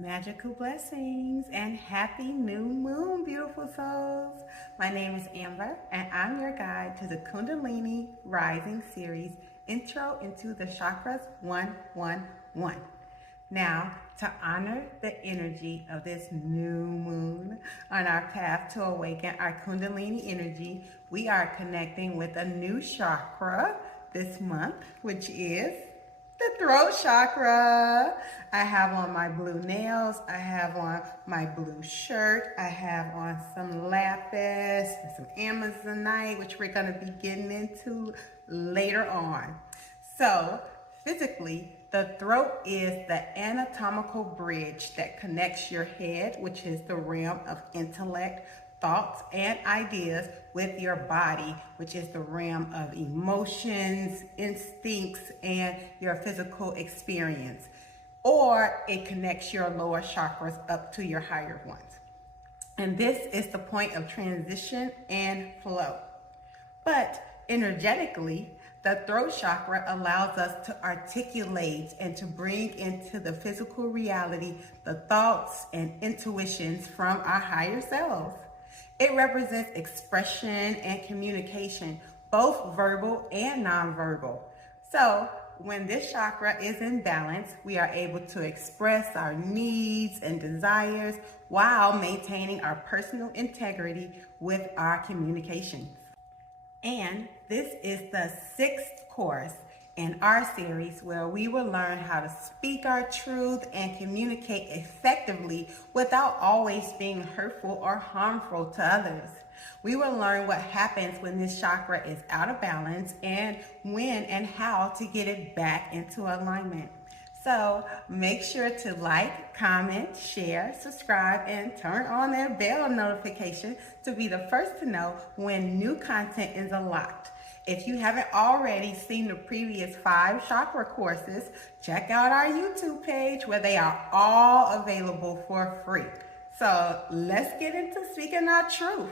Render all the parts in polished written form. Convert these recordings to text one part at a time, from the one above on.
Magical blessings and happy new moon, beautiful souls. My name is Amber and I'm your guide to the Kundalini Rising series, Intro into the Chakras 111. Now, to honor the energy of this new moon on our path to awaken our Kundalini energy, we are connecting with a new chakra this month, which is the throat chakra. I have on my blue nails. I have on my blue shirt. I have on some lapis and some amazonite, which we're going to be getting into later on. So physically, the throat is the anatomical bridge that connects your head, which is the realm of intellect, thoughts, and ideas, with your body, which is the realm of emotions, instincts, and your physical experience. Or it connects your lower chakras up to your higher ones. And this is the point of transition and flow. But energetically, the throat chakra allows us to articulate and to bring into the physical reality the thoughts and intuitions from our higher selves. It represents expression and communication, both verbal and nonverbal. So when this chakra is in balance, we are able to express our needs and desires while maintaining our personal integrity with our communication. And this is the 6th course in our series where we will learn how to speak our truth and communicate effectively without always being hurtful or harmful to others. We will learn what happens when this chakra is out of balance and when and how to get it back into alignment. So make sure to like, comment, share, subscribe, and turn on that bell notification to be the first to know when new content is unlocked. If you haven't already seen the previous 5 chakra courses, check out our YouTube page where they are all available for free. So let's get into speaking our truth.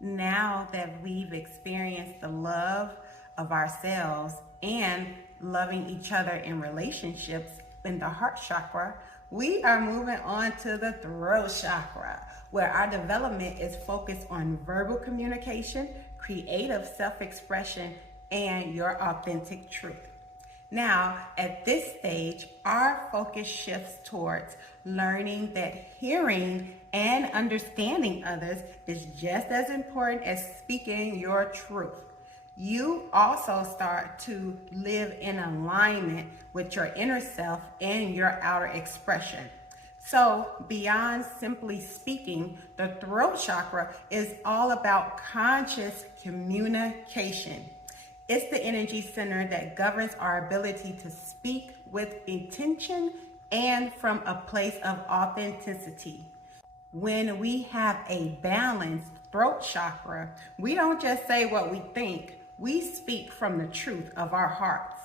Now that we've experienced the love of ourselves and loving each other in relationships in the heart chakra, we are moving on to the throat chakra, where our development is focused on verbal communication, creative self-expression, and your authentic truth. Now, at this stage, our focus shifts towards learning that hearing and understanding others is just as important as speaking your truth. You also start to live in alignment with your inner self and your outer expression. So beyond simply speaking, the throat chakra is all about conscious communication. It's the energy center that governs our ability to speak with intention and from a place of authenticity. When we have a balanced throat chakra, we don't just say what we think, we speak from the truth of our hearts.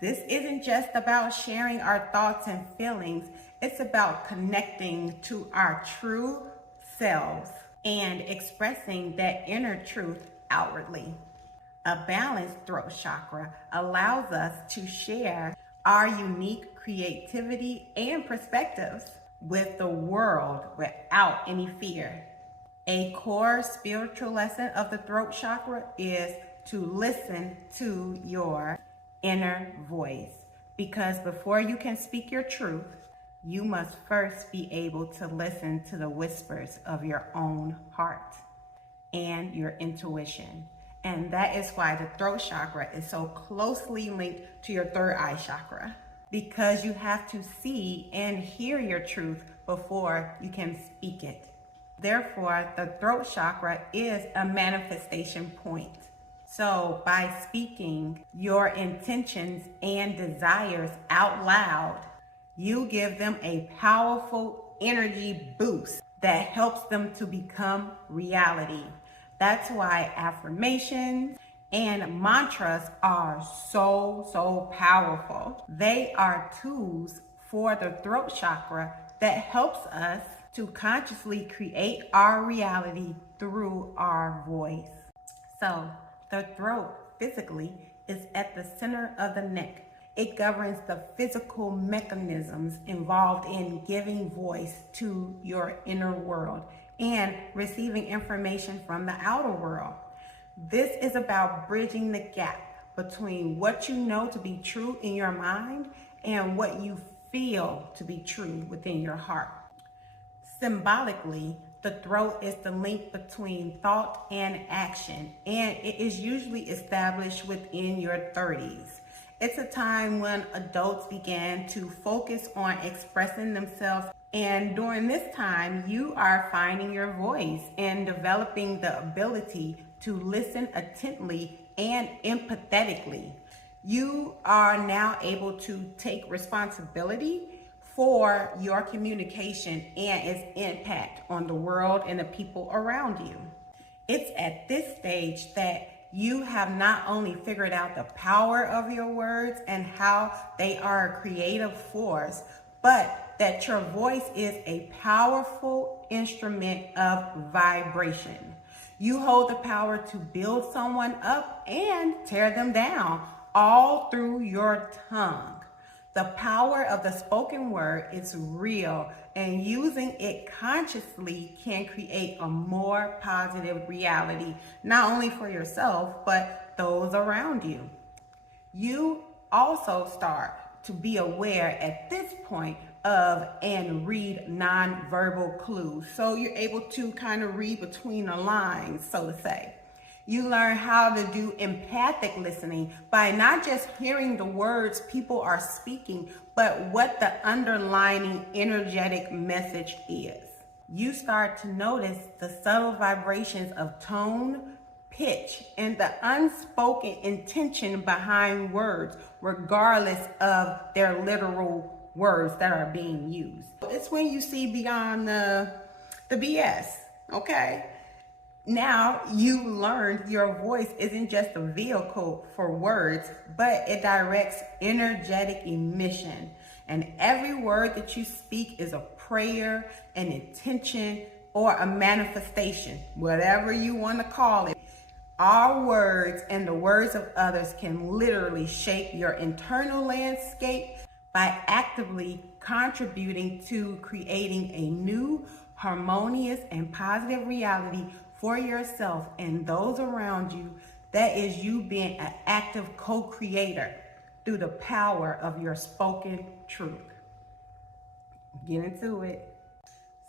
This isn't just about sharing our thoughts and feelings, it's about connecting to our true selves and expressing that inner truth outwardly. A balanced throat chakra allows us to share our unique creativity and perspectives with the world without any fear. A core spiritual lesson of the throat chakra is to listen to your inner voice, because before you can speak your truth, you must first be able to listen to the whispers of your own heart and your intuition. And that is why the throat chakra is so closely linked to your third eye chakra, because you have to see and hear your truth before you can speak it. Therefore, the throat chakra is a manifestation point. So by speaking your intentions and desires out loud, you give them a powerful energy boost that helps them to become reality. That's why affirmations and mantras are so powerful. They are tools for the throat chakra that helps us to consciously create our reality through our voice. So the throat physically is at the center of the neck. It governs the physical mechanisms involved in giving voice to your inner world and receiving information from the outer world. This is about bridging the gap between what you know to be true in your mind and what you feel to be true within your heart. Symbolically, the throat is the link between thought and action, and it is usually established within your 30s. It's a time when adults began to focus on expressing themselves, and during this time, you are finding your voice and developing the ability to listen attentively and empathetically. You are now able to take responsibility for your communication and its impact on the world and the people around you. It's at this stage that you have not only figured out the power of your words and how they are a creative force, but that your voice is a powerful instrument of vibration. You hold the power to build someone up and tear them down, all through your tongue. The power of the spoken word is real, and using it consciously can create a more positive reality, not only for yourself, but those around you. You also start to be aware at this point of and read nonverbal clues. So you're able to kind of read between the lines, so to say. You learn how to do empathic listening by not just hearing the words people are speaking, but what the underlying energetic message is. You start to notice the subtle vibrations of tone, pitch, and the unspoken intention behind words, regardless of their literal words that are being used. It's when you see beyond the BS, okay? Now you learned your voice isn't just a vehicle for words, but it directs energetic emission. And every word that you speak is a prayer, an intention, or a manifestation, whatever you want to call it. Our words and the words of others can literally shape your internal landscape by actively contributing to creating a new, harmonious, and positive reality for yourself and those around you. That is you being an active co-creator through the power of your spoken truth. Get into it.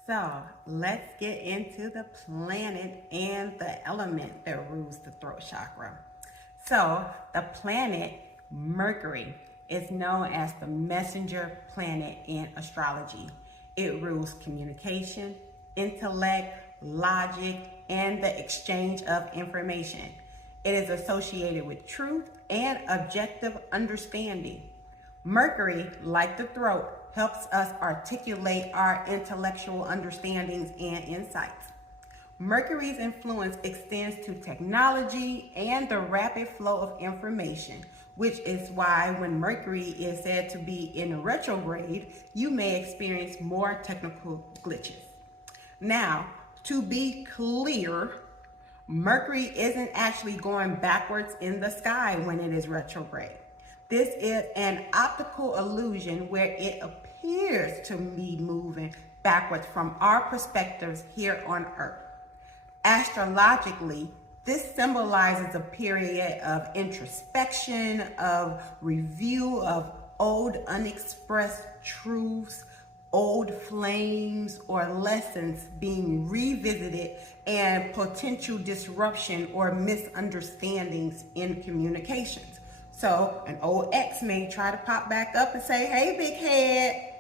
So let's get into the planet and the element that rules the throat chakra. So the planet Mercury is known as the messenger planet in astrology. It rules communication, intellect, logic, and the exchange of information. It is associated with truth and objective understanding. Mercury, like the throat, helps us articulate our intellectual understandings and insights. Mercury's influence extends to technology and the rapid flow of information, which is why when Mercury is said to be in retrograde, you may experience more technical glitches. Now, to be clear, Mercury isn't actually going backwards in the sky when it is retrograde. This is an optical illusion where it appears to be moving backwards from our perspectives here on Earth. Astrologically, this symbolizes a period of introspection, of review of old unexpressed truths, old flames or lessons being revisited, and potential disruption or misunderstandings in communications. So an old ex may try to pop back up and say, "Hey, big head."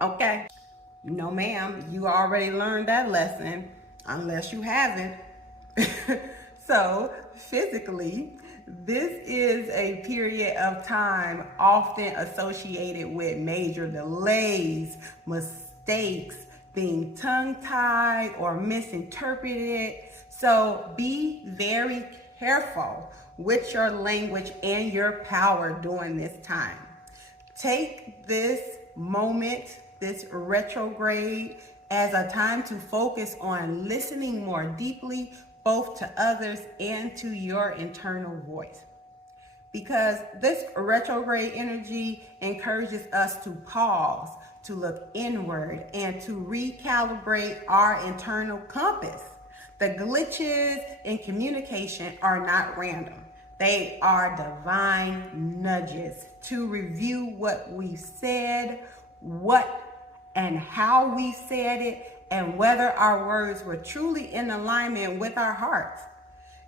Okay, no ma'am, you already learned that lesson, unless you haven't. So physically, this is a period of time often associated with major delays, mistakes, being tongue-tied or misinterpreted. So be very careful with your language and your power during this time. Take this moment, this retrograde, as a time to focus on listening more deeply, both to others and to your internal voice. because this retrograde energy encourages us to pause, to look inward, and to recalibrate our internal compass. The glitches in communication are not random. They are divine nudges to review what we said, what and how we said it, and whether our words were truly in alignment with our hearts.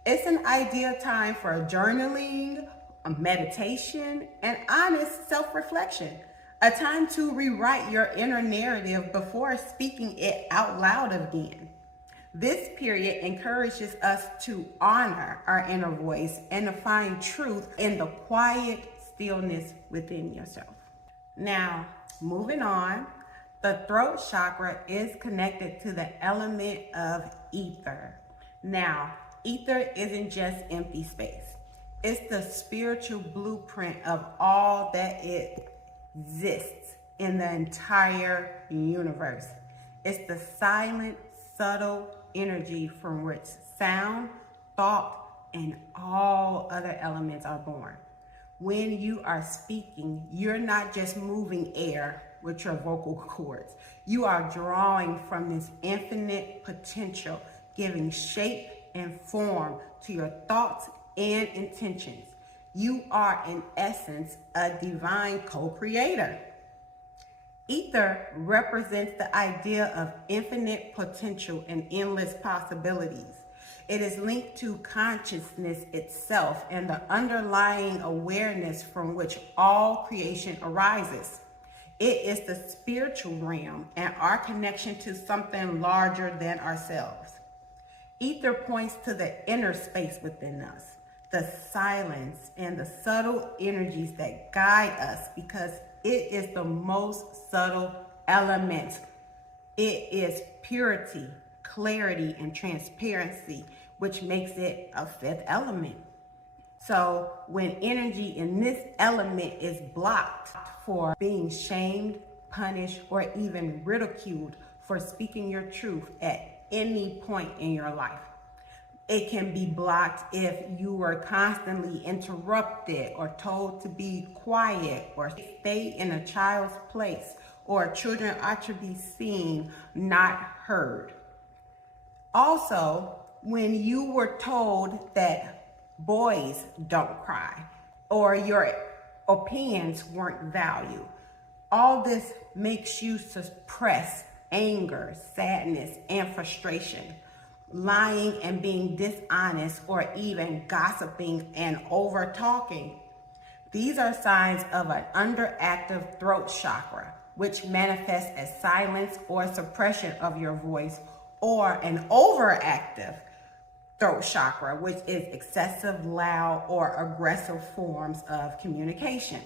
It's an ideal time for journaling, a meditation, and honest self-reflection. A time to rewrite your inner narrative before speaking it out loud again. This period encourages us to honor our inner voice and to find truth in the quiet stillness within yourself. Now, moving on, the throat chakra is connected to the element of ether. Now, ether isn't just empty space. It's the spiritual blueprint of all that exists in the entire universe. It's the silent, subtle energy from which sound, thought, and all other elements are born. When you are speaking, you're not just moving air with your vocal cords. You are drawing from this infinite potential, giving shape and form to your thoughts and intentions. You are, in essence, a divine co-creator. Ether represents the idea of infinite potential and endless possibilities. It is linked to consciousness itself and the underlying awareness from which all creation arises. It is the spiritual realm and our connection to something larger than ourselves. Ether points to the inner space within us, the silence and the subtle energies that guide us, because it is the most subtle element. It is purity, clarity, and transparency, which makes it a fifth element. So when energy in this element is blocked for being shamed, punished, or even ridiculed for speaking your truth at any point in your life, it can be blocked if you were constantly interrupted or told to be quiet or stay in a child's place, or children are to be seen, not heard. Also, when you were told that boys don't cry or your opinions weren't valued, all this makes you suppress anger, sadness, and frustration. Lying and being dishonest, or even gossiping and over talking. These are signs of an underactive throat chakra, which manifests as silence or suppression of your voice, or an overactive throat chakra, which is excessive, loud, or aggressive forms of communication.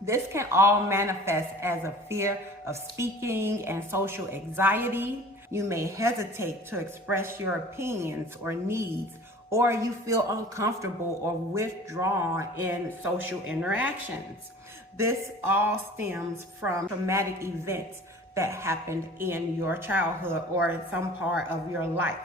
This can all manifest as a fear of speaking and social anxiety. You may hesitate to express your opinions or needs, or you feel uncomfortable or withdrawn in social interactions. This all stems from traumatic events that happened in your childhood or in some part of your life.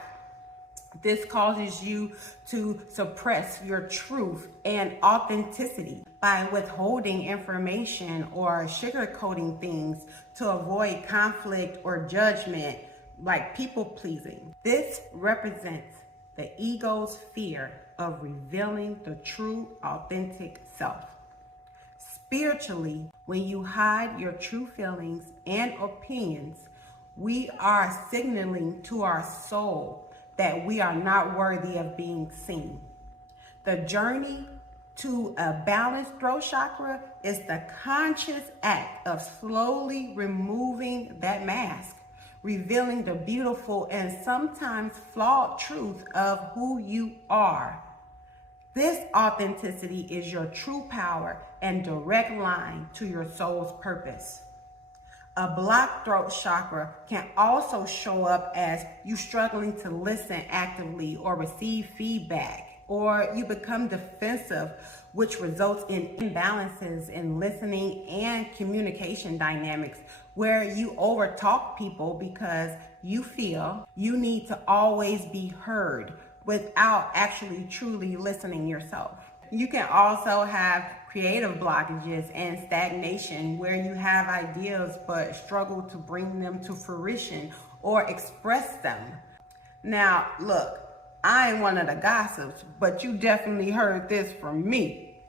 This causes you to suppress your truth and authenticity by withholding information or sugarcoating things to avoid conflict or judgment, like people pleasing. This represents the ego's fear of revealing the true, authentic self. Spiritually, when you hide your true feelings and opinions, we are signaling to our soul that we are not worthy of being seen. The journey to a balanced throat chakra is the conscious act of slowly removing that mask, revealing the beautiful and sometimes flawed truth of who you are. This authenticity is your true power and direct line to your soul's purpose. A blocked throat chakra can also show up as you struggling to listen actively or receive feedback, or you become defensive, which results in imbalances in listening and communication dynamics, where you overtalk people because you feel you need to always be heard without actually truly listening yourself. You can also have creative blockages and stagnation where you have ideas but struggle to bring them to fruition or express them. Now, look, I ain't one of the gossips, but you definitely heard this from me.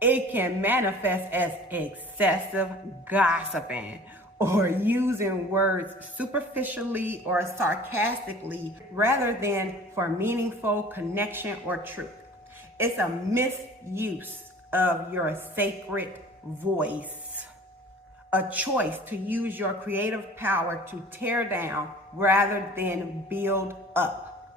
It can manifest as excessive gossiping or using words superficially or sarcastically rather than for meaningful connection or truth. It's a misuse of your sacred voice, a choice to use your creative power to tear down rather than build up.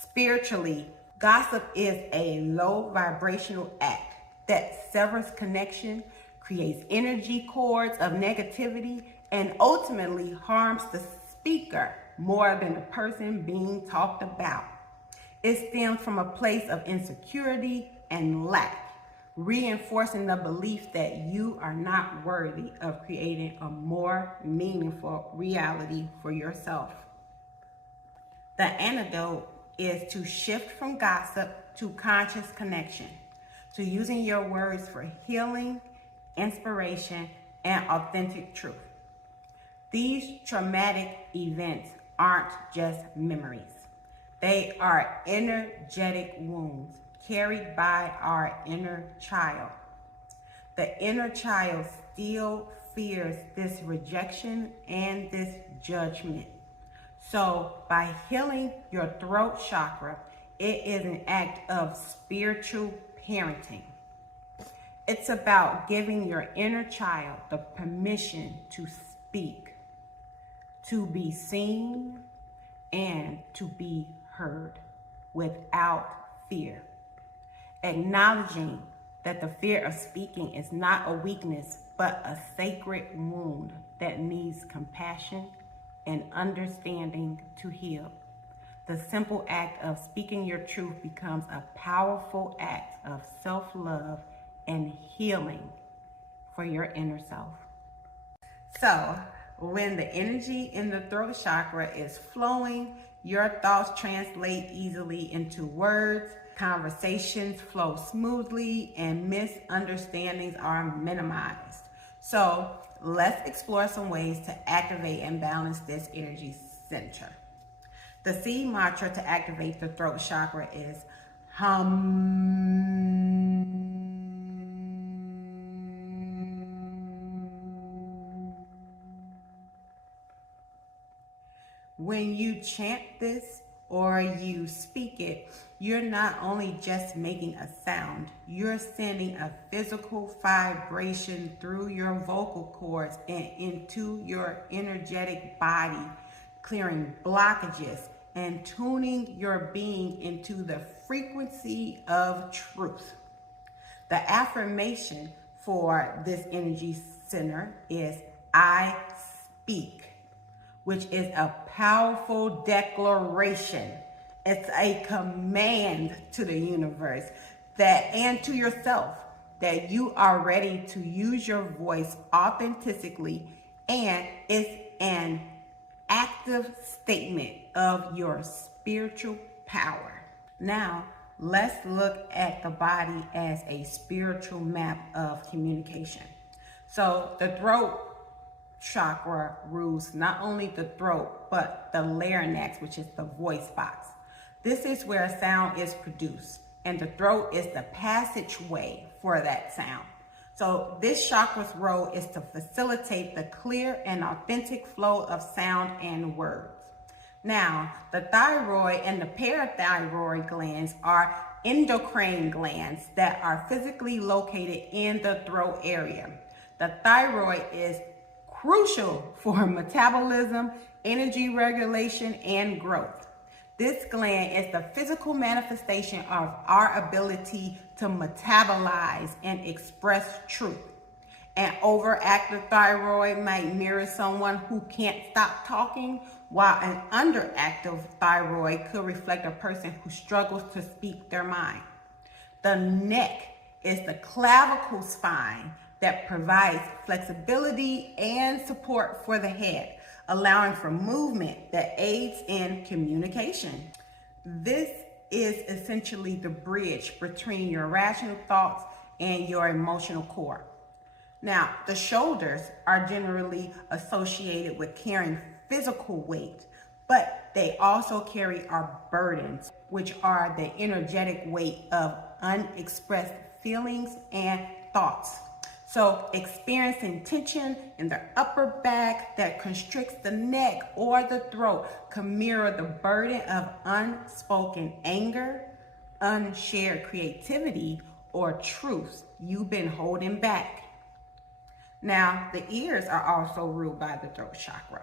Spiritually, gossip is a low vibrational act that severs connection, creates energy cords of negativity, and ultimately harms the speaker more than the person being talked about. It stems from a place of insecurity and lack, reinforcing the belief that you are not worthy of creating a more meaningful reality for yourself. The antidote is to shift from gossip to conscious connection, to using your words for healing, inspiration, and authentic truth. These traumatic events aren't just memories. They are energetic wounds carried by our inner child. The inner child still fears this rejection and this judgment. So by healing your throat chakra, it is an act of spiritual parenting. It's about giving your inner child the permission to speak, to be seen, and to be heard without fear. Acknowledging that the fear of speaking is not a weakness, but a sacred wound that needs compassion and understanding to heal. The simple act of speaking your truth becomes a powerful act of self-love and healing for your inner self. So, when the energy in the throat chakra is flowing, your thoughts translate easily into words, conversations flow smoothly, and misunderstandings are minimized. So, let's explore some ways to activate and balance this energy center. The seed mantra to activate the throat chakra is hum. When you chant this or you speak it, you're not only just making a sound, you're sending a physical vibration through your vocal cords and into your energetic body, clearing blockages and tuning your being into the frequency of truth. The affirmation for this energy center is I speak, which is a powerful declaration. It's a command to the universe and to yourself that you are ready to use your voice authentically, and it's an active statement of your spiritual power. Now, let's look at the body as a spiritual map of communication. So the throat chakra rules not only the throat, but the larynx, which is the voice box. This is where sound is produced, and the throat is the passageway for that sound. So this chakra's role is to facilitate the clear and authentic flow of sound and words. Now, the thyroid and the parathyroid glands are endocrine glands that are physically located in the throat area. The thyroid is crucial for metabolism, energy regulation, and growth. This gland is the physical manifestation of our ability to metabolize and express truth. An overactive thyroid might mirror someone who can't stop talking, while an underactive thyroid could reflect a person who struggles to speak their mind. The neck is the clavicle spine that provides flexibility and support for the head, allowing for movement that aids in communication. This is essentially the bridge between your rational thoughts and your emotional core. Now, the shoulders are generally associated with carrying physical weight, but they also carry our burdens, which are the energetic weight of unexpressed feelings and thoughts. So experiencing tension in the upper back that constricts the neck or the throat can mirror the burden of unspoken anger, unshared creativity, or truths you've been holding back. Now, the ears are also ruled by the throat chakra.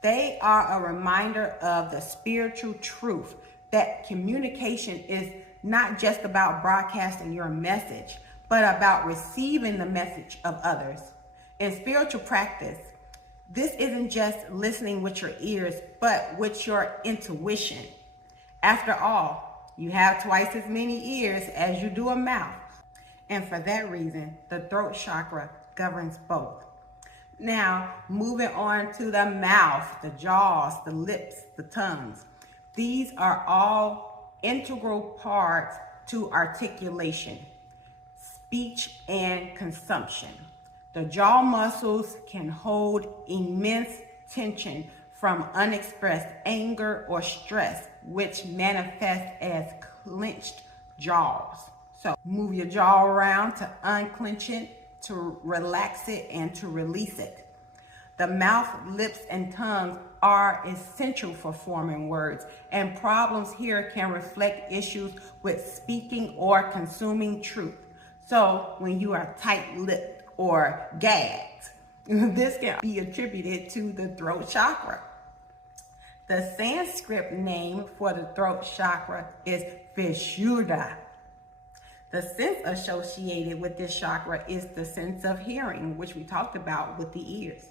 They are a reminder of the spiritual truth that communication is not just about broadcasting your message, but about receiving the message of others. In spiritual practice, this isn't just listening with your ears, but with your intuition. After all, you have twice as many ears as you do a mouth. And for that reason, the throat chakra governs both. Now, moving on to the mouth, the jaws, the lips, the tongues. These are all integral parts to articulation, speech, and consumption. The jaw muscles can hold immense tension from unexpressed anger or stress, which manifests as clenched jaws. So move your jaw around to unclench it, to relax it, and to release it. The mouth, lips, and tongue are essential for forming words, and problems here can reflect issues with speaking or consuming truth. So when you are tight-lipped or gagged, this can be attributed to the throat chakra. The Sanskrit name for the throat chakra is Vishuddha. The sense associated with this chakra is the sense of hearing, which we talked about with the ears.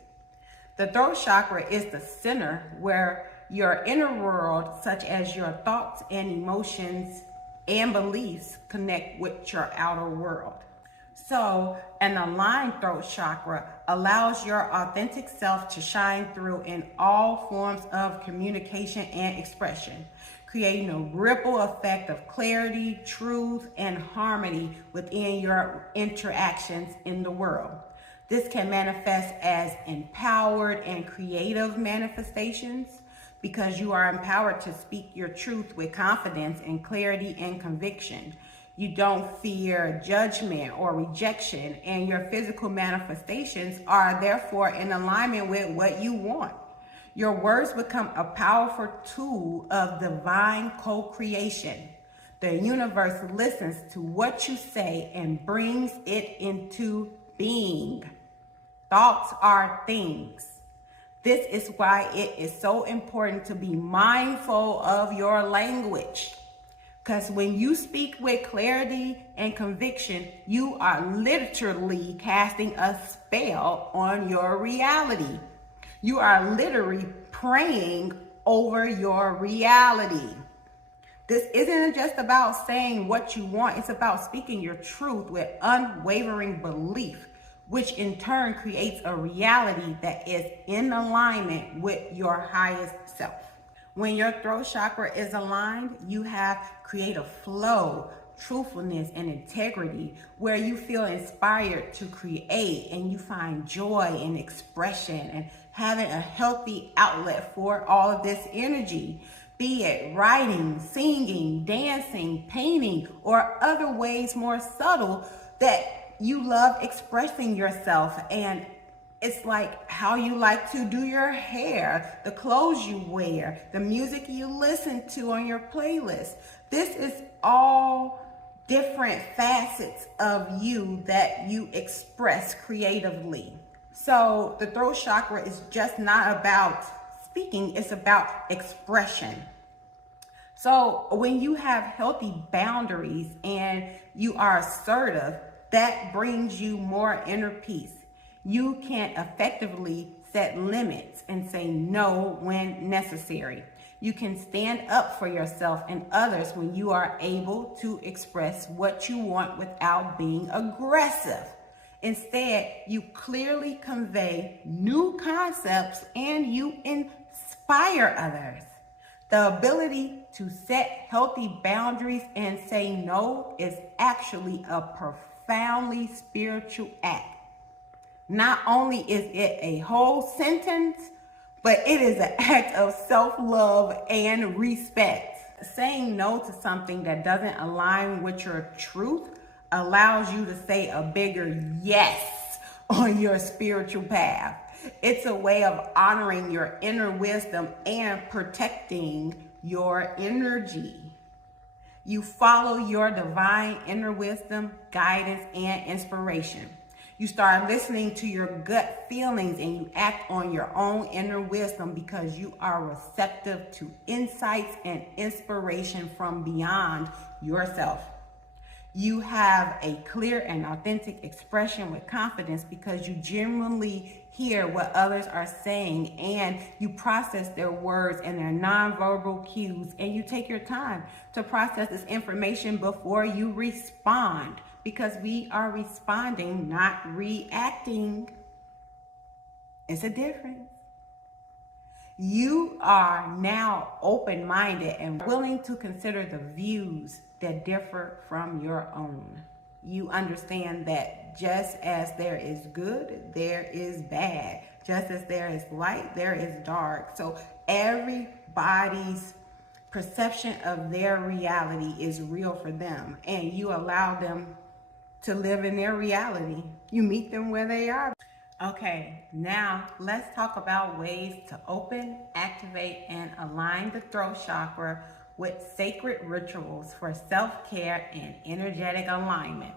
The throat chakra is the center where your inner world, such as your thoughts and emotions and beliefs, connect with your outer world. So an aligned throat chakra allows your authentic self to shine through in all forms of communication and expression, creating a ripple effect of clarity, truth, and harmony within your interactions in the world. This can manifest as empowered and creative manifestations because you are empowered to speak your truth with confidence and clarity and conviction. You don't fear judgment or rejection, and your physical manifestations are therefore in alignment with what you want. Your words become a powerful tool of divine co-creation. The universe listens to what you say and brings it into being. Thoughts are things. This is why it is so important to be mindful of your language. Because when you speak with clarity and conviction, you are literally casting a spell on your reality. You are literally praying over your reality. This isn't just about saying what you want. It's about speaking your truth with unwavering belief, which in turn creates a reality that is in alignment with your highest self. When your throat chakra is aligned, you have creative flow, truthfulness, and integrity, where you feel inspired to create and you find joy in expression and having a healthy outlet for all of this energy, be it writing, singing, dancing, painting, or other ways more subtle that you love expressing yourself. And it's like how you like to do your hair, the clothes you wear, the music you listen to on your playlist. This is all different facets of you that you express creatively. So the throat chakra is just not about speaking, it's about expression. So when you have healthy boundaries and you are assertive, that brings you more inner peace. You can effectively set limits and say no when necessary. You can stand up for yourself and others when you are able to express what you want without being aggressive. Instead, you clearly convey new concepts and you inspire others. The ability To set healthy boundaries and say no is actually a profoundly spiritual act. Not only is it a whole sentence, but it is an act of self-love and respect. Saying no to something that doesn't align with your truth allows you to say a bigger yes on your spiritual path. It's a way of honoring your inner wisdom and protecting your energy. You follow your divine inner wisdom, guidance, and inspiration. You start listening to your gut feelings and you act on your own inner wisdom because you are receptive to insights and inspiration from beyond yourself. You have a clear and authentic expression with confidence because you genuinely hear what others are saying and you process their words and their nonverbal cues, and you take your time to process this information before you respond, because we are responding, not reacting. It's a difference. You are now open-minded and willing to consider the views that differ from your own. You understand that just as there is good, there is bad. Just as there is light, there is dark. So everybody's perception of their reality is real for them, and you allow them to live in their reality. You meet them where they are. Okay, now let's talk about ways to open, activate, and align the throat chakra with sacred rituals for self-care and energetic alignment.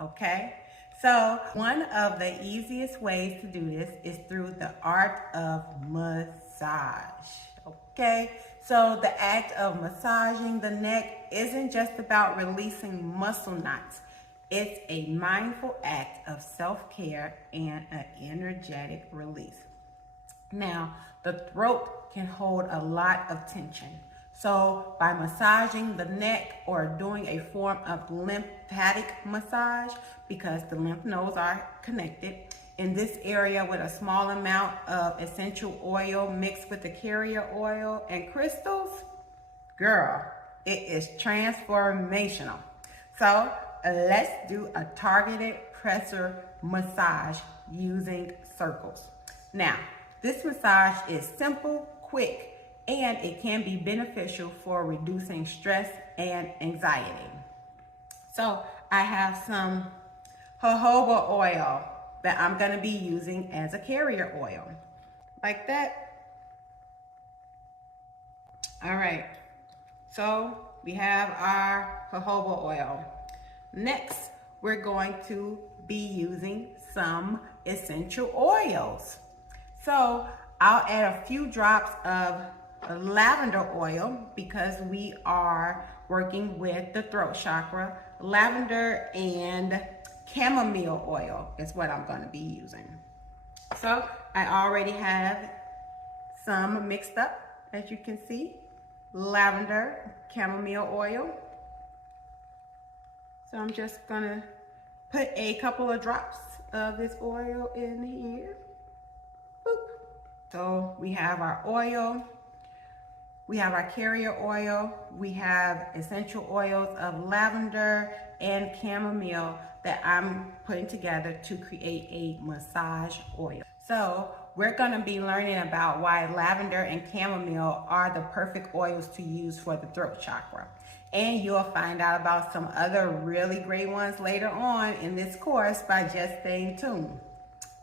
Okay, so one of the easiest ways to do this is through the art of massage. Okay, so the act of massaging the neck isn't just about releasing muscle knots. It's a mindful act of self-care and an energetic release. Now, the throat can hold a lot of tension. So by massaging the neck or doing a form of lymphatic massage, because the lymph nodes are connected, in this area with a small amount of essential oil mixed with the carrier oil and crystals, girl, it is transformational. So let's do a targeted pressure massage using circles. Now, this massage is simple, quick, and it can be beneficial for reducing stress and anxiety. So I have some jojoba oil that I'm going to be using as a carrier oil, like that. All right, so we have our jojoba oil. Next, we're going to be using some essential oils. So I'll add a few drops of lavender oil because we are working with the throat chakra. Lavender and chamomile oil is what I'm going to be using. So I already have some mixed up, as you can see. Lavender, chamomile oil. So I'm just gonna put a couple of drops of this oil in here. Boop. So we have our oil, we have our carrier oil, we have essential oils of lavender and chamomile that I'm putting together to create a massage oil. So we're gonna be learning about why lavender and chamomile are the perfect oils to use for the throat chakra. And you'll find out about some other really great ones later on in this course by just staying tuned.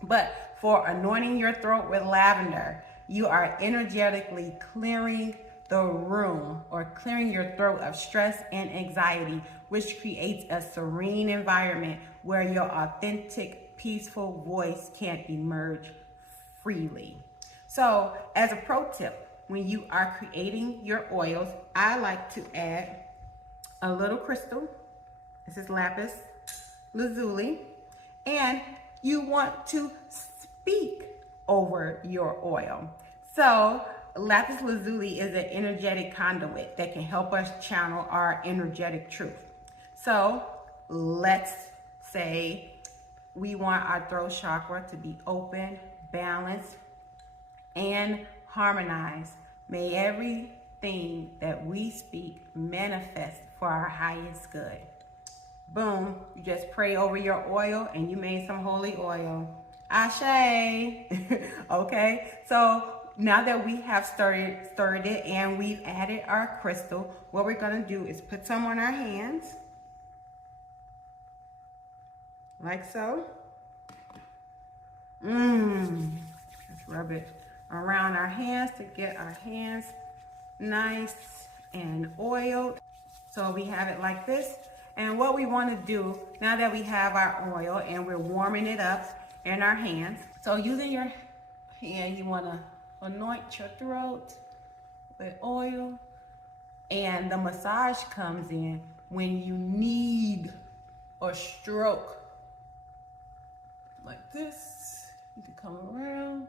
But for anointing your throat with lavender, you are energetically clearing the room or clearing your throat of stress and anxiety, which creates a serene environment where your authentic, peaceful voice can emerge freely. So as a pro tip, when you are creating your oils, I like to add a little crystal. This is lapis lazuli, and you want to speak over your oil. So lapis lazuli is an energetic conduit that can help us channel our energetic truth. So let's say we want our throat chakra to be open, balanced, and harmonized. May everything everything that we speak manifests for our highest good. Boom, you just pray over your oil and you made some holy oil. Ashe. Okay, so now that we have stirred it and we've added our crystal, what we're gonna do is put some on our hands, like so. Just rub it around our hands to get our hands nice and oiled. So we have it like this. And what we want to do, now that we have our oil and we're warming it up in our hands, so using your hand, you want to anoint your throat with oil, and the massage comes in when you need a stroke. Like this, you can come around.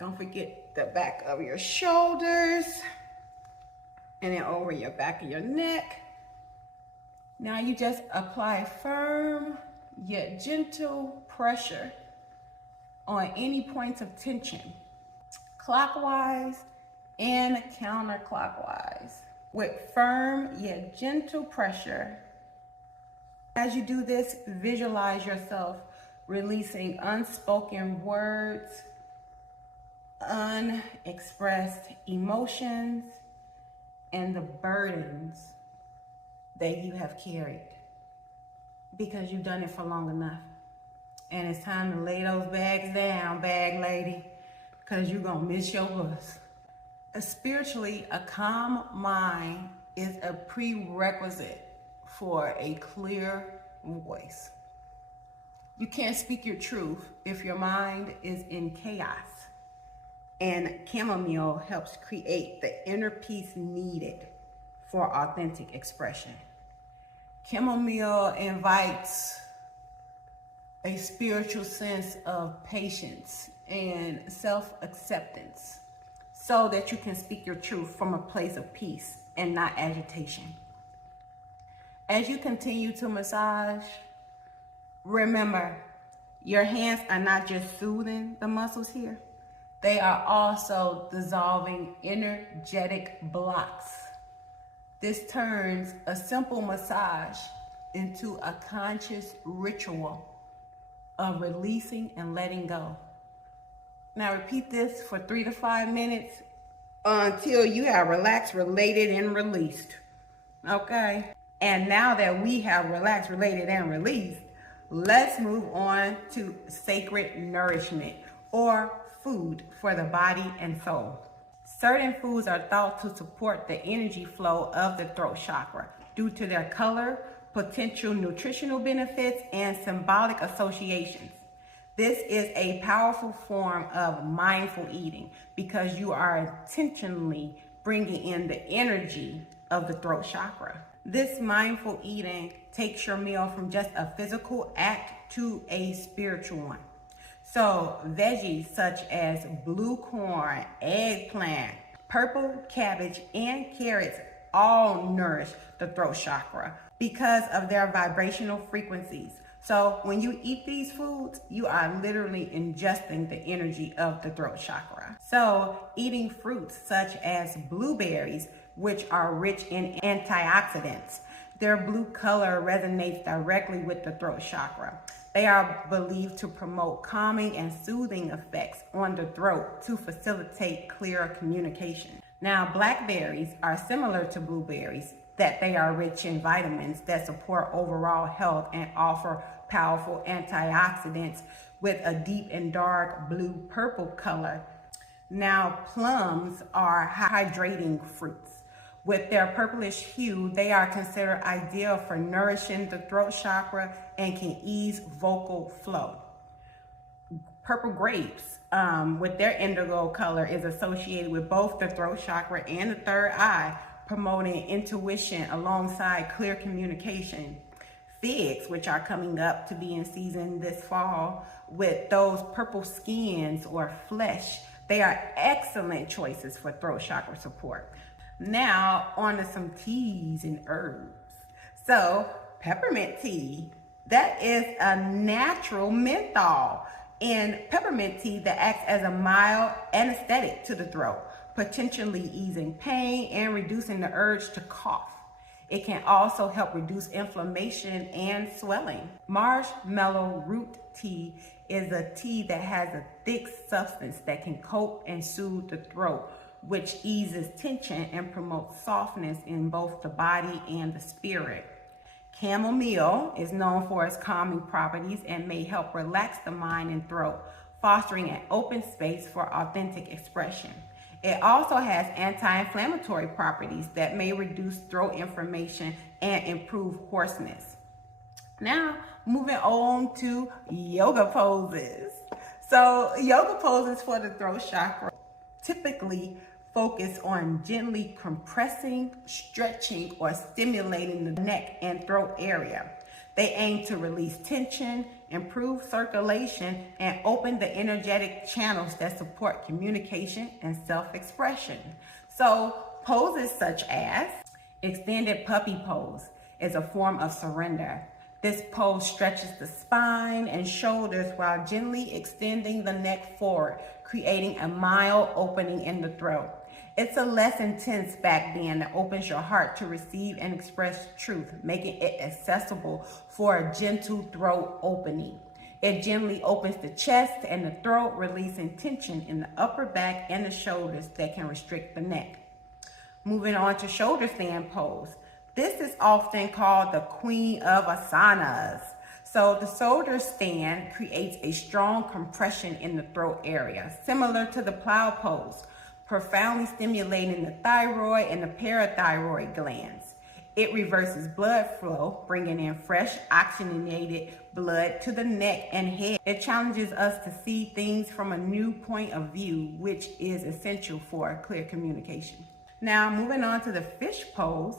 Don't forget the back of your shoulders. And then over your back of your neck. Now you just apply firm yet gentle pressure on any points of tension, clockwise and counterclockwise, with firm yet gentle pressure. As you do this, visualize yourself releasing unspoken words, unexpressed emotions, and the burdens that you have carried, because you've done it for long enough. And it's time to lay those bags down, bag lady, because you're gonna miss your bus. Spiritually, a calm mind is a prerequisite for a clear voice. You can't speak your truth if your mind is in chaos. And chamomile helps create the inner peace needed for authentic expression. Chamomile invites a spiritual sense of patience and self-acceptance so that you can speak your truth from a place of peace and not agitation. As you continue to massage, remember, your hands are not just soothing the muscles here. They are also dissolving energetic blocks. This turns a simple massage into a conscious ritual of releasing and letting go. Now repeat this for 3 to 5 minutes until you are relaxed, related, and released. Okay? And now that we have relaxed, related, and released, let's move on to sacred nourishment, or food for the body and soul. Certain foods are thought to support the energy flow of the throat chakra due to their color, potential nutritional benefits, and symbolic associations. This is a powerful form of mindful eating because you are intentionally bringing in the energy of the throat chakra. This mindful eating takes your meal from just a physical act to a spiritual one. So veggies such as blue corn, eggplant, purple cabbage, and carrots all nourish the throat chakra because of their vibrational frequencies. So when you eat these foods, you are literally ingesting the energy of the throat chakra. So eating fruits such as blueberries, which are rich in antioxidants, their blue color resonates directly with the throat chakra. They are believed to promote calming and soothing effects on the throat to facilitate clearer communication. Now, blackberries are similar to blueberries, that they are rich in vitamins that support overall health and offer powerful antioxidants with a deep and dark blue-purple color. Now, plums are hydrating fruits. With their purplish hue, they are considered ideal for nourishing the throat chakra and can ease vocal flow. Purple grapes, with their indigo color, is associated with both the throat chakra and the third eye, promoting intuition alongside clear communication. Figs, which are coming up to be in season this fall, with those purple skins or flesh, they are excellent choices for throat chakra support. Now, on to some teas and herbs. So, peppermint tea, that is a natural menthol. and peppermint tea that acts as a mild anesthetic to the throat, potentially easing pain and reducing the urge to cough. It can also help reduce inflammation and swelling. Marshmallow root tea is a tea that has a thick substance that can coat and soothe the throat, which eases tension and promotes softness in both the body and the spirit. Chamomile is known for its calming properties and may help relax the mind and throat, fostering an open space for authentic expression. It also has anti-inflammatory properties that may reduce throat inflammation and improve hoarseness. Now, moving on to yoga poses. So, yoga poses for the throat chakra typically focus on gently compressing, stretching, or stimulating the neck and throat area. They aim to release tension, improve circulation, and open the energetic channels that support communication and self-expression. So, poses such as extended puppy pose is a form of surrender. This pose stretches the spine and shoulders while gently extending the neck forward, creating a mild opening in the throat. It's a less intense back bend that opens your heart to receive and express truth, making it accessible for a gentle throat opening. It gently opens the chest and the throat, releasing tension in the upper back and the shoulders that can restrict the neck. Moving on to shoulder stand pose. This is often called the queen of asanas. So the shoulder stand creates a strong compression in the throat area, similar to the plow pose, profoundly stimulating the thyroid and the parathyroid glands. It reverses blood flow, bringing in fresh oxygenated blood to the neck and head. It challenges us to see things from a new point of view, which is essential for clear communication. Now, moving on to the fish pose.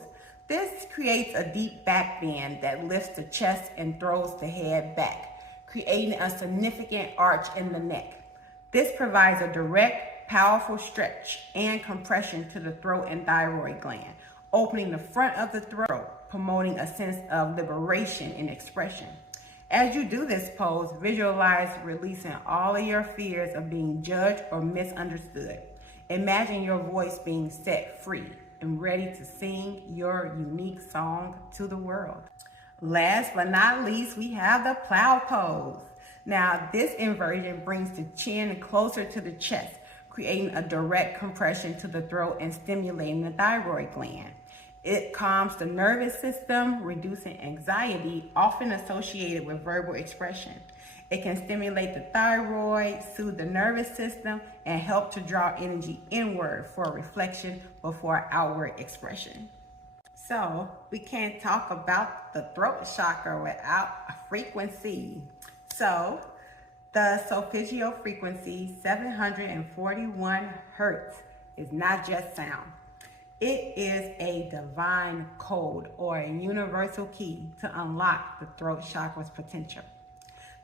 This creates a deep back bend that lifts the chest and throws the head back, creating a significant arch in the neck. This provides a direct, powerful stretch and compression to the throat and thyroid gland, opening the front of the throat, promoting a sense of liberation and expression. As you do this pose, visualize releasing all of your fears of being judged or misunderstood. Imagine your voice being set free and ready to sing your unique song to the world. Last but not least, we have the plow pose. Now, this inversion brings the chin closer to the chest, creating a direct compression to the throat and stimulating the thyroid gland. It calms the nervous system, reducing anxiety, often associated with verbal expression. It can stimulate the thyroid, soothe the nervous system, and help to draw energy inward for reflection before outward expression. So, we can't talk about the throat chakra without a frequency. So, the solfeggio frequency 741 hertz is not just sound. It is a divine code or a universal key to unlock the throat chakra's potential.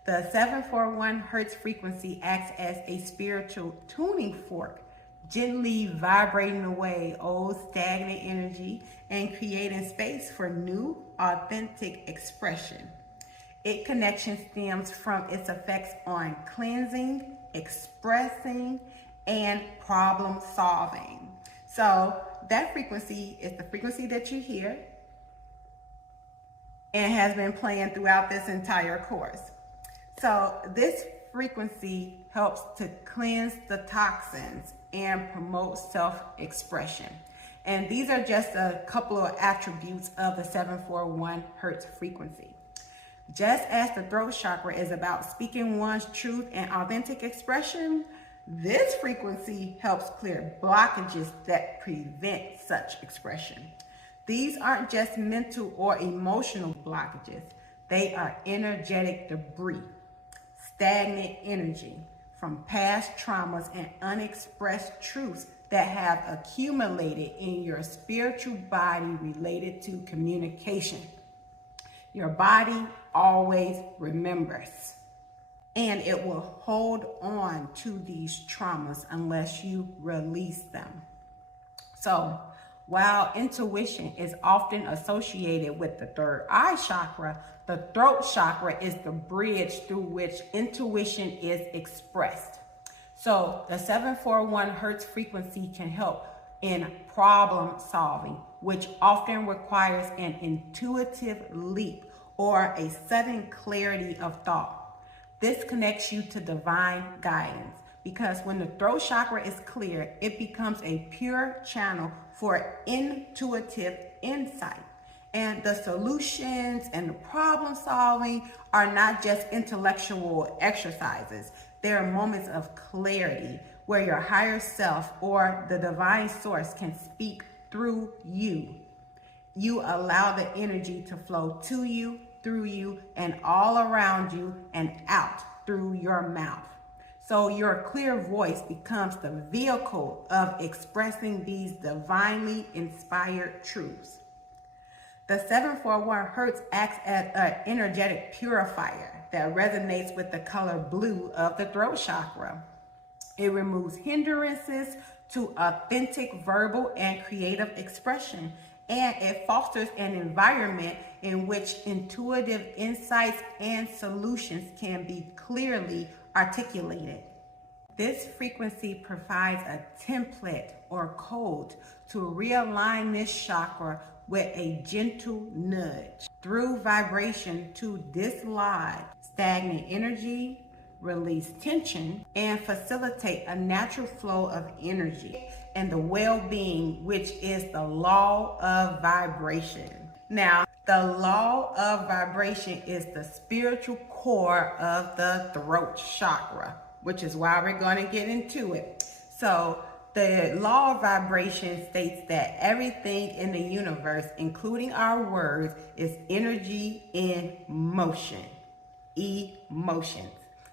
The 741 hertz frequency acts as a spiritual tuning fork, gently vibrating away old stagnant energy and creating space for new, authentic expression. Its connection stems from its effects on cleansing, expressing, and problem solving. So that frequency is the frequency that you hear and has been playing throughout this entire course. So this frequency helps to cleanse the toxins and promote self-expression. And these are just a couple of attributes of the 741 hertz frequency. Just as the throat chakra is about speaking one's truth and authentic expression, this frequency helps clear blockages that prevent such expression. These aren't just mental or emotional blockages. They are energetic debris, stagnant energy from past traumas and unexpressed truths that have accumulated in your spiritual body related to communication. Your body always remembers, and it will hold on to these traumas unless you release them. So While intuition is often associated with the third eye chakra, the throat chakra is the bridge through which intuition is expressed. So the 741 hertz frequency can help in problem solving, which often requires an intuitive leap or a sudden clarity of thought. This connects you to divine guidance, because when the throat chakra is clear, it becomes a pure channel for intuitive insight. And the solutions and the problem solving are not just intellectual exercises. They are moments of clarity where your higher self or the divine source can speak through you. You allow the energy to flow to you, through you, and all around you and out through your mouth. So your clear voice becomes the vehicle of expressing these divinely inspired truths. The 741 hertz acts as an energetic purifier that resonates with the color blue of the throat chakra. It removes hindrances to authentic verbal and creative expression, and it fosters an environment in which intuitive insights and solutions can be clearly articulated. This frequency provides a template or code to realign this chakra with a gentle nudge through vibration to dislodge stagnant energy, release tension, and facilitate a natural flow of energy and the well-being, which is the law of vibration. Now, the law of vibration is the spiritual core of the throat chakra, which is why we're going to get into it. So the law of vibration states that everything in the universe, including our words, is energy in motion, emotions.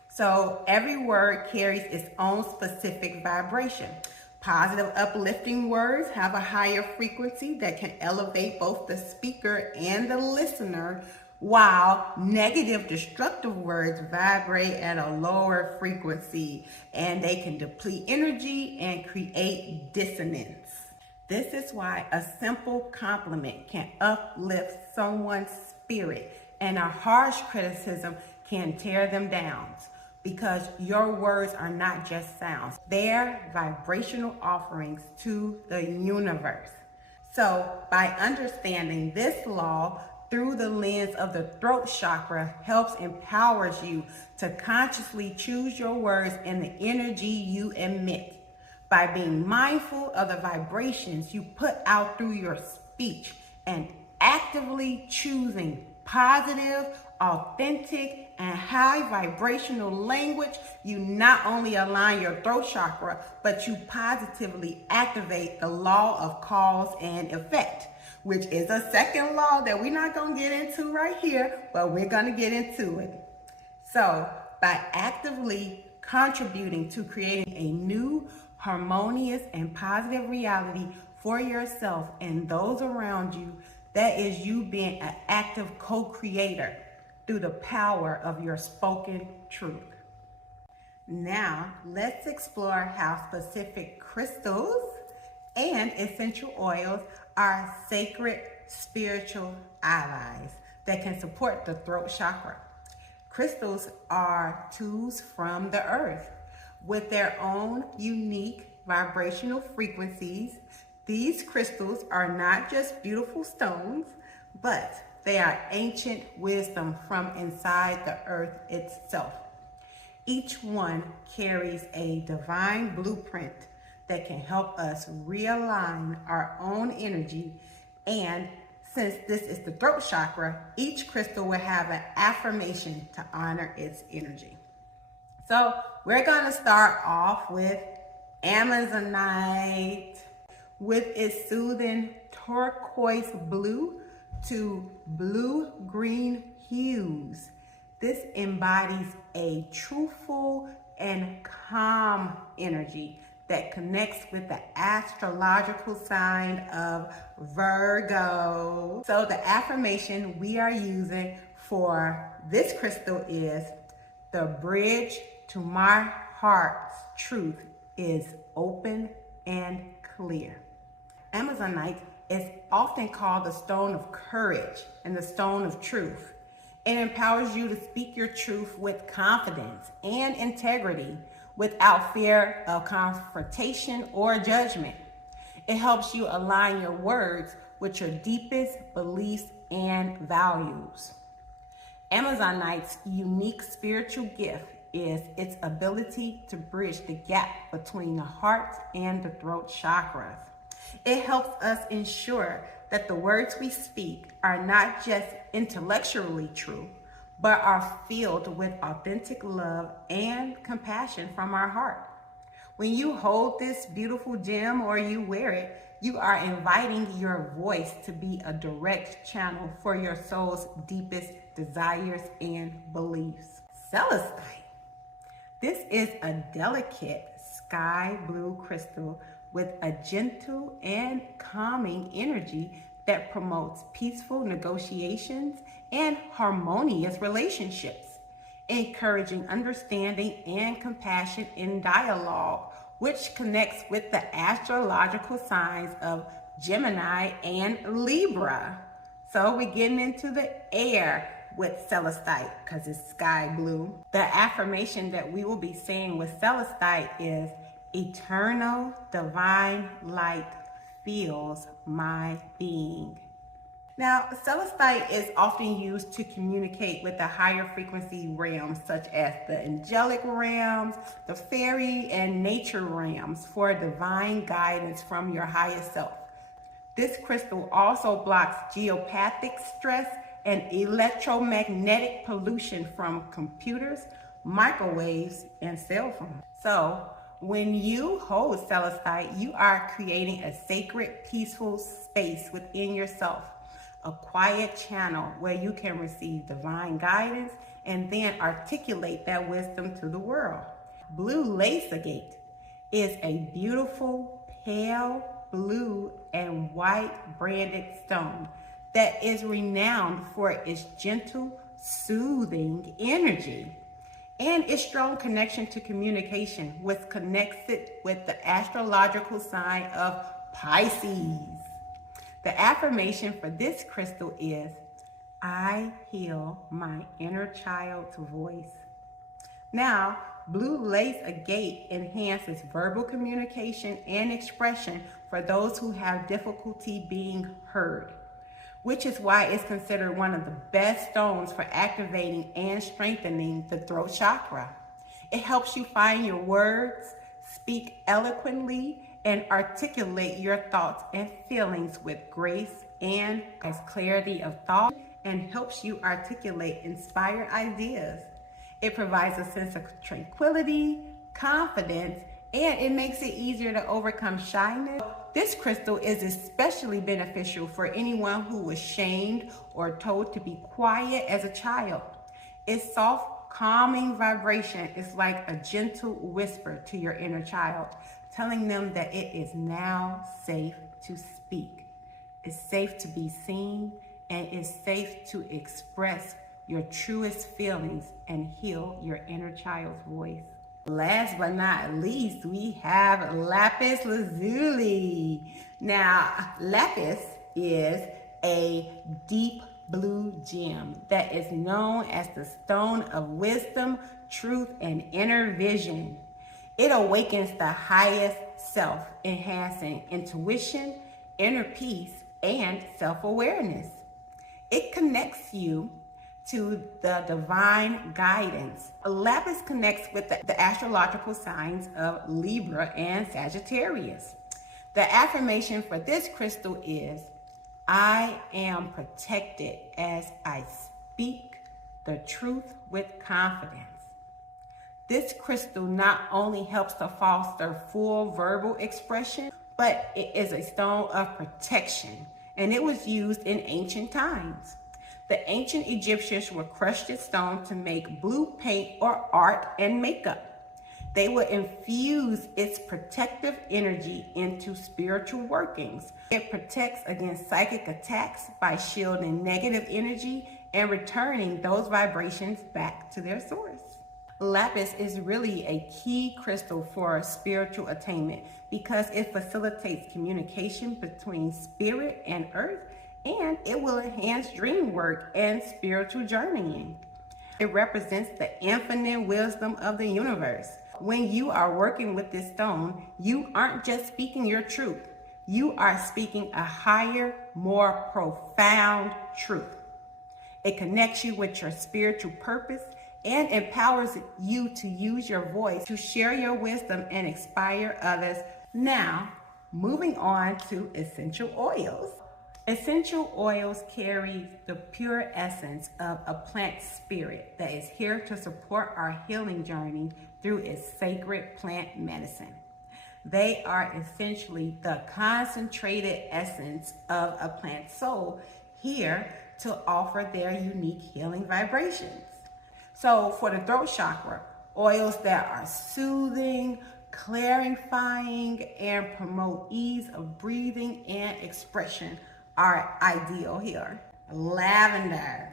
So every word carries its own specific vibration. Positive, uplifting words have a higher frequency that can elevate both the speaker and the listener, while negative, destructive words vibrate at a lower frequency and they can deplete energy and create dissonance. This is why a simple compliment can uplift someone's spirit and a harsh criticism can tear them down, because your words are not just sounds. They're vibrational offerings to the universe. So by understanding this law through the lens of the throat chakra empowers you to consciously choose your words and the energy you emit. By being mindful of the vibrations you put out through your speech and actively choosing positive, authentic, and high vibrational language, you not only align your throat chakra, but you positively activate the law of cause and effect, which is a second law that we're not going to get into right here, but we're going to get into it. So by actively contributing to creating a new, harmonious, and positive reality for yourself and those around you, that is you being an active co-creator through the power of your spoken truth. Now, let's explore how specific crystals and essential oils are sacred spiritual allies that can support the throat chakra. Crystals are tools from the earth with their own unique vibrational frequencies. These crystals are not just beautiful stones, but they are ancient wisdom from inside the earth itself. Each one carries a divine blueprint that can help us realign our own energy. And since this is the throat chakra, each crystal will have an affirmation to honor its energy. So we're going to start off with Amazonite, with its soothing turquoise blue to blue-green hues. This embodies a truthful and calm energy that connects with the astrological sign of Virgo. So the affirmation we are using for this crystal is: the bridge to my heart's truth is open and clear. Amazonite is often called the stone of courage and the stone of truth. It empowers you to speak your truth with confidence and integrity without fear of confrontation or judgment. It helps you align your words with your deepest beliefs and values. Amazonite's unique spiritual gift is its ability to bridge the gap between the heart and the throat chakras. It helps us ensure that the words we speak are not just intellectually true, but are filled with authentic love and compassion from our heart. When you hold this beautiful gem or you wear it, you are inviting your voice to be a direct channel for your soul's deepest desires and beliefs. Celestite. This is a delicate sky blue crystal with a gentle and calming energy that promotes peaceful negotiations and harmonious relationships, encouraging understanding and compassion in dialogue, which connects with the astrological signs of Gemini and Libra. So we're getting into the air with Celestite because it's sky blue. The affirmation that we will be saying with Celestite is, eternal divine light fills my being. Now, Celestite is often used to communicate with the higher frequency realms, such as the angelic realms, the fairy and nature realms, for divine guidance from your highest self. This crystal also blocks geopathic stress and electromagnetic pollution from computers, microwaves, and cell phones. So, when you hold Celestite, you are creating a sacred, peaceful space within yourself, a quiet channel where you can receive divine guidance and then articulate that wisdom to the world. Blue lace agate is a beautiful, pale blue and white branded stone that is renowned for its gentle, soothing energy and its strong connection to communication, which connects it with the astrological sign of Pisces. The affirmation for this crystal is, I heal my inner child's voice. Now, blue lace agate enhances verbal communication and expression for those who have difficulty being heard, which is why it's considered one of the best stones for activating and strengthening the throat chakra. It helps you find your words, speak eloquently, and articulate your thoughts and feelings with grace and as clarity of thought, and helps you articulate inspired ideas. It provides a sense of tranquility, confidence, and it makes it easier to overcome shyness. This crystal is especially beneficial for anyone who was shamed or told to be quiet as a child. Its soft, calming vibration is like a gentle whisper to your inner child, telling them that it is now safe to speak. It's safe to be seen, and it's safe to express your truest feelings and heal your inner child's voice. Last but not least, we have lapis lazuli. Now, lapis is a deep blue gem that is known as the stone of wisdom, truth, and inner vision. It awakens the highest self, enhancing intuition, inner peace, and self-awareness. It connects you to the divine guidance. Lapis connects with the astrological signs of Libra and Sagittarius. The affirmation for this crystal is, I am protected as I speak the truth with confidence. This crystal not only helps to foster full verbal expression, but it is a stone of protection, and it was used in ancient times. The ancient Egyptians would crush this stone to make blue paint or art and makeup. They would infuse its protective energy into spiritual workings. It protects against psychic attacks by shielding negative energy and returning those vibrations back to their source. Lapis is really a key crystal for spiritual attainment because it facilitates communication between spirit and earth, and it will enhance dream work and spiritual journeying. It represents the infinite wisdom of the universe. When you are working with this stone, you aren't just speaking your truth. You are speaking a higher, more profound truth. It connects you with your spiritual purpose and empowers you to use your voice to share your wisdom and inspire others. Now, moving on to essential oils. Essential oils carry the pure essence of a plant spirit that is here to support our healing journey through its sacred plant medicine. They are essentially the concentrated essence of a plant soul, here to offer their unique healing vibrations. So for the throat chakra, oils that are soothing, clarifying, and promote ease of breathing and expression are ideal here. Lavender.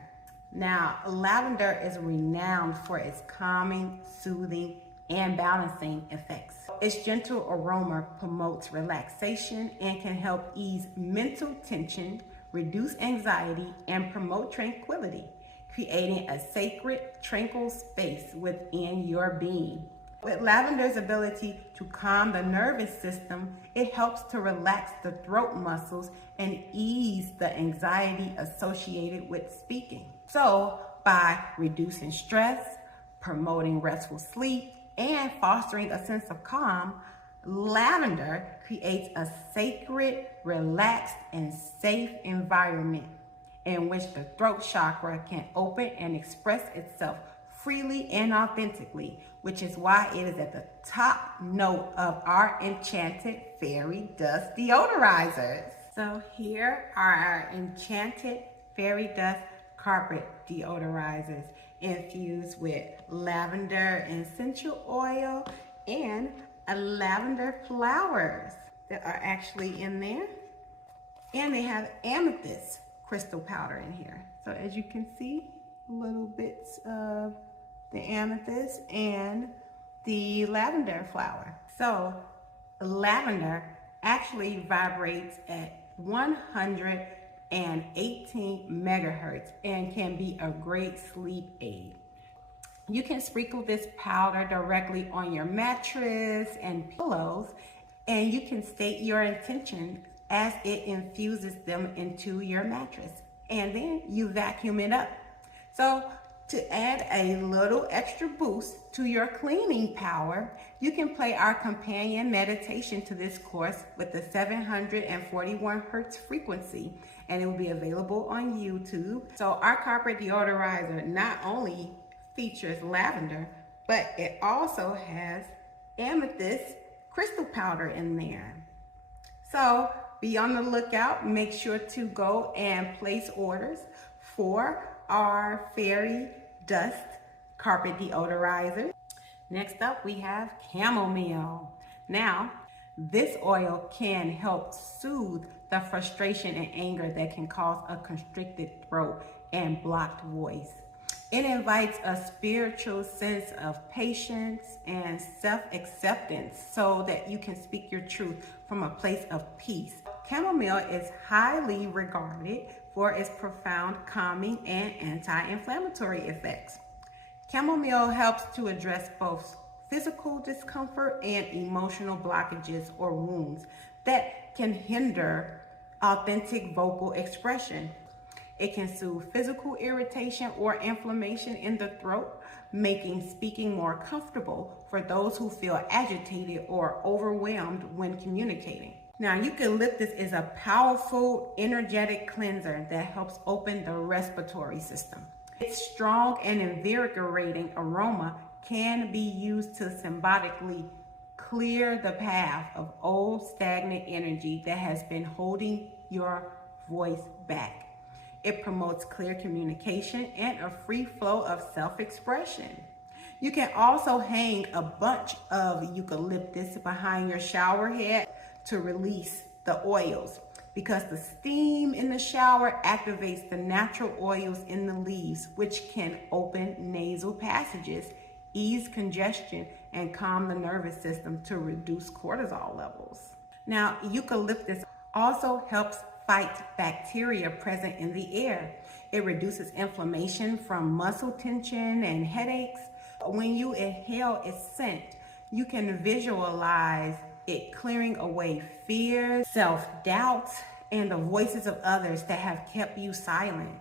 Now, lavender is renowned for its calming, soothing, and balancing effects. Its gentle aroma promotes relaxation and can help ease mental tension, reduce anxiety, and promote tranquility, creating a sacred, tranquil space within your being. With lavender's ability to calm the nervous system, it helps to relax the throat muscles and ease the anxiety associated with speaking. So, by reducing stress, promoting restful sleep, and fostering a sense of calm, lavender creates a sacred, relaxed, and safe environment in which the throat chakra can open and express itself freely and authentically, which is why it is at the top note of our enchanted fairy dust deodorizers. So here are our enchanted fairy dust carpet deodorizers infused with lavender essential oil and lavender flowers that are actually in there. And they have amethyst crystal powder in here. So as you can see, little bits of the amethyst and the lavender flower. So lavender actually vibrates at 118 megahertz and can be a great sleep aid. You can sprinkle this powder directly on your mattress and pillows, and you can state your intention as it infuses them into your mattress, and then you vacuum it up. So to add a little extra boost to your cleaning power, you can play our companion meditation to this course with the 741 hertz frequency, and it will be available on YouTube. So our carpet deodorizer not only features lavender, but it also has amethyst crystal powder in there. So be on the lookout. Make sure to go and place orders for our fairy dust carpet deodorizer. Next up, we have chamomile. Now, this oil can help soothe the frustration and anger that can cause a constricted throat and blocked voice. It invites a spiritual sense of patience and self-acceptance so that you can speak your truth from a place of peace. Chamomile is highly regarded for its profound calming and anti-inflammatory effects. Chamomile helps to address both physical discomfort and emotional blockages or wounds that can hinder authentic vocal expression. It can soothe physical irritation or inflammation in the throat, making speaking more comfortable for those who feel agitated or overwhelmed when communicating. Now, eucalyptus is a powerful, energetic cleanser that helps open the respiratory system. Its strong and invigorating aroma can be used to symbolically clear the path of old, stagnant energy that has been holding your voice back. It promotes clear communication and a free flow of self-expression. You can also hang a bunch of eucalyptus behind your shower head to release the oils, because the steam in the shower activates the natural oils in the leaves, which can open nasal passages, ease congestion, and calm the nervous system to reduce cortisol levels. Now, eucalyptus also helps fight bacteria present in the air. It reduces inflammation from muscle tension and headaches. When you inhale its scent, you can visualize it clearing away fears, self-doubt, and the voices of others that have kept you silent.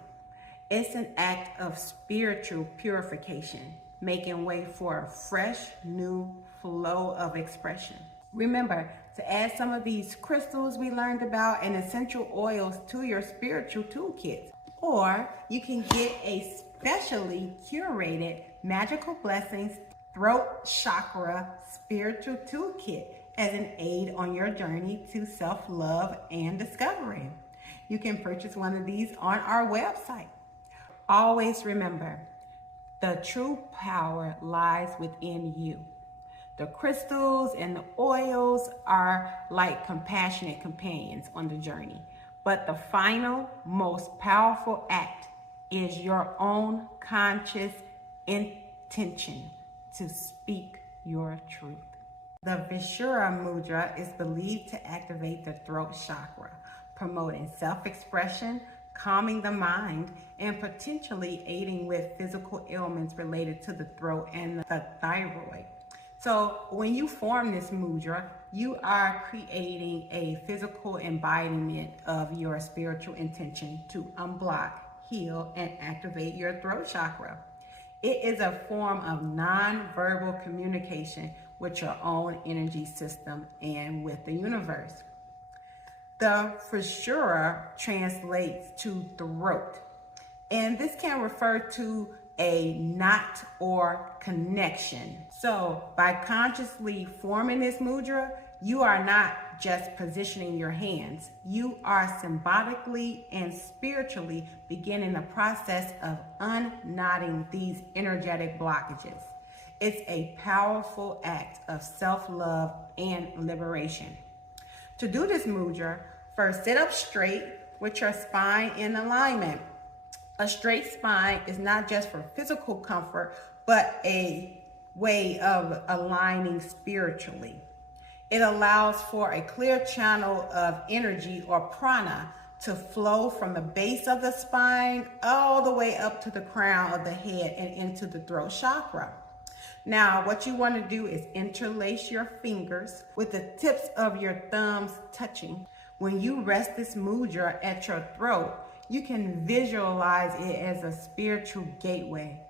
It's an act of spiritual purification, making way for a fresh, new flow of expression. Remember to add some of these crystals we learned about and essential oils to your spiritual toolkit. Or you can get a specially curated Magical Blessings Throat Chakra Spiritual Toolkit as an aid on your journey to self-love and discovery. You can purchase one of these on our website. Always remember, the true power lies within you. The crystals and the oils are like compassionate companions on the journey. But the final, most powerful act is your own conscious intention to speak your truth. The Vishura Mudra is believed to activate the throat chakra, promoting self-expression, calming the mind, and potentially aiding with physical ailments related to the throat and the thyroid. So when you form this mudra, you are creating a physical embodiment of your spiritual intention to unblock, heal, and activate your throat chakra. It is a form of non-verbal communication with your own energy system and with the universe. The Vishura translates to throat, and this can refer to a knot or connection. So by consciously forming this mudra, you are not just positioning your hands. You are symbolically and spiritually beginning the process of unknotting these energetic blockages. It's a powerful act of self-love and liberation. To do this mudra, first sit up straight with your spine in alignment. A straight spine is not just for physical comfort, but a way of aligning spiritually. It allows for a clear channel of energy or prana to flow from the base of the spine all the way up to the crown of the head and into the throat chakra. Now, what you want to do is interlace your fingers with the tips of your thumbs touching. When you rest this mudra at your throat, you can visualize it as a spiritual gateway.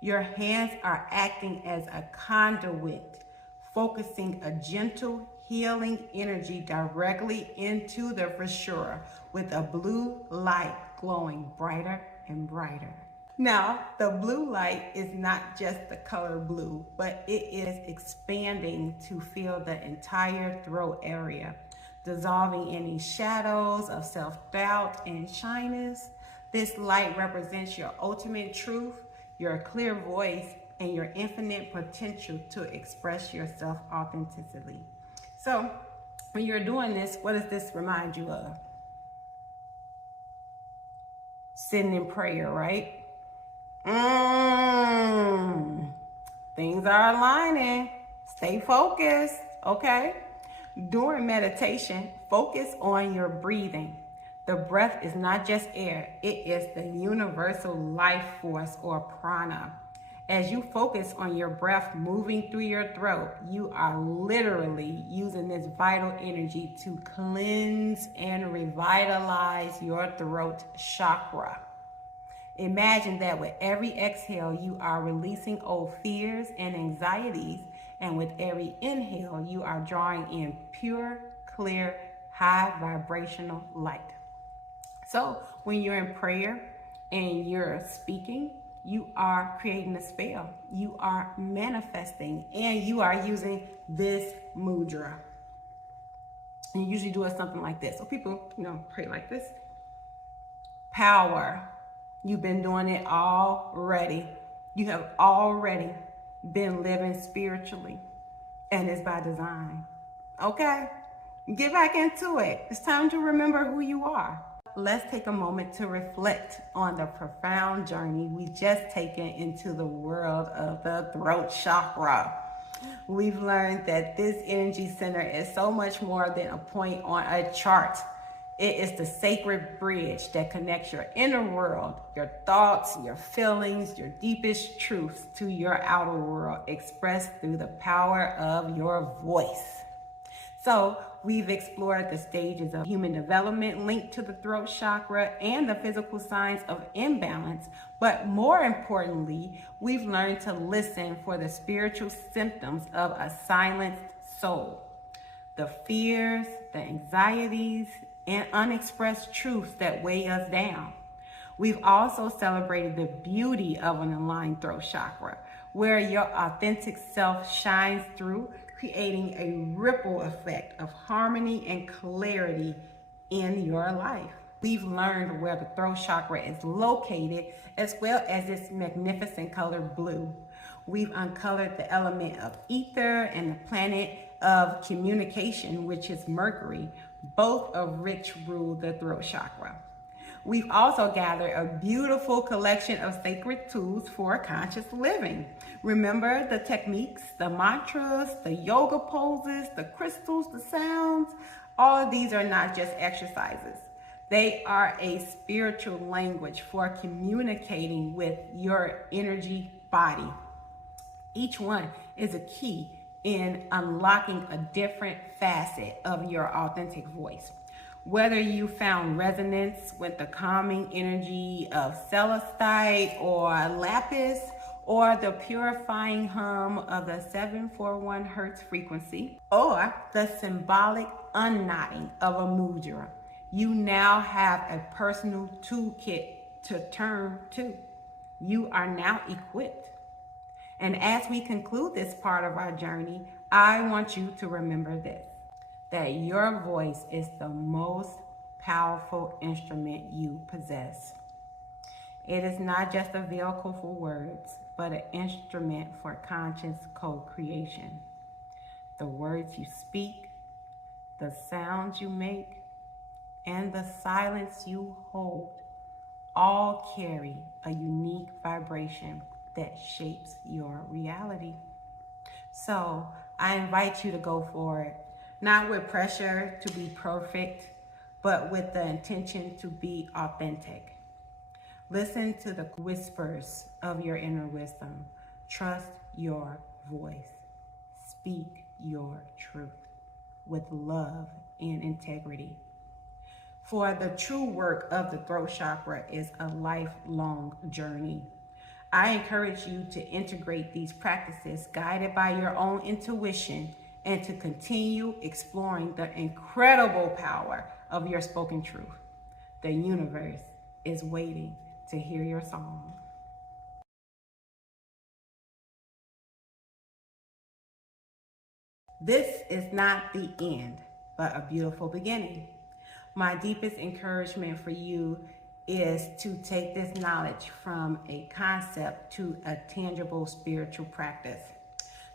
Your hands are acting as a conduit, focusing a gentle, healing energy directly into the Vishura with a blue light glowing brighter and brighter. Now, the blue light is not just the color blue, but it is expanding to fill the entire throat area, dissolving any shadows of self-doubt and shyness. This light represents your ultimate truth, your clear voice, and your infinite potential to express yourself authentically. So, when you're doing this, what does this remind you of? Sitting in prayer, right? Things are aligning. Stay focused, okay? During meditation, focus on your breathing. The breath is not just air, it is the universal life force or prana. As you focus on your breath moving through your throat, you are literally using this vital energy to cleanse and revitalize your throat chakra. Imagine that with every exhale, you are releasing old fears and anxieties, and with every inhale, you are drawing in pure, clear, high vibrational light. So when you're in prayer and you're speaking, you are creating a spell, you are manifesting, and you are using this mudra. And you usually do it something like this. So people, pray like this. Power. You've been doing it already. You have already been living spiritually, and it's by design. Okay? Get back into it. It's time to remember who you are. let's take a moment to reflect on the profound journey we just taken into the world of the throat chakra. We've learned that this energy center is so much more than a point on a chart. It is the sacred bridge that connects your inner world, your thoughts, your feelings, your deepest truths to your outer world, expressed through the power of your voice. So we've explored the stages of human development linked to the throat chakra and the physical signs of imbalance. But more importantly, we've learned to listen for the spiritual symptoms of a silenced soul, the fears, the anxieties, and unexpressed truths that weigh us down. We've also celebrated the beauty of an aligned throat chakra, where your authentic self shines through, creating a ripple effect of harmony and clarity in your life. We've learned where the throat chakra is located, as well as its magnificent color blue. We've uncovered the element of ether and the planet of communication, which is Mercury, both of which rule the throat chakra. We've also gathered a beautiful collection of sacred tools for conscious living. Remember the techniques, the mantras, the yoga poses, the crystals, the sounds. All of these are not just exercises. They are a spiritual language for communicating with your energy body. Each one is a key in unlocking a different facet of your authentic voice. Whether you found resonance with the calming energy of celestite or lapis, or the purifying hum of the 741 hertz frequency, or the symbolic unknotting of a mudra, you now have a personal toolkit to turn to. You are now equipped. And as we conclude this part of our journey, I want you to remember this, that your voice is the most powerful instrument you possess. It is not just a vehicle for words, but an instrument for conscious co-creation. The words you speak, the sounds you make, and the silence you hold all carry a unique vibration that shapes your reality. So I invite you to go for it, not with pressure to be perfect, but with the intention to be authentic. Listen to the whispers of your inner wisdom. Trust your voice. Speak your truth with love and integrity. For the true work of the throat chakra is a lifelong journey. I encourage you to integrate these practices guided by your own intuition and to continue exploring the incredible power of your spoken truth. The universe is waiting to hear your song. This is not the end, but a beautiful beginning. My deepest encouragement for you is to take this knowledge from a concept to a tangible spiritual practice.